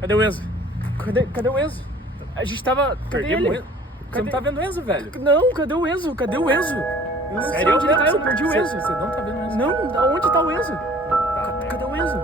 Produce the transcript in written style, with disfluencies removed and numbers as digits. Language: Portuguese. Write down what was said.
Cadê o Enzo? Cadê o Enzo? A gente tava... Cadê Perdemos ele? o Enzo? Você não tá vendo o Enzo, velho? Não, cadê o Enzo? Cadê o Enzo? Eu não sei Sério? onde ele tá, eu perdi o Enzo. Você não tá vendo o Enzo? Não, aonde tá o Enzo? Cadê o Enzo?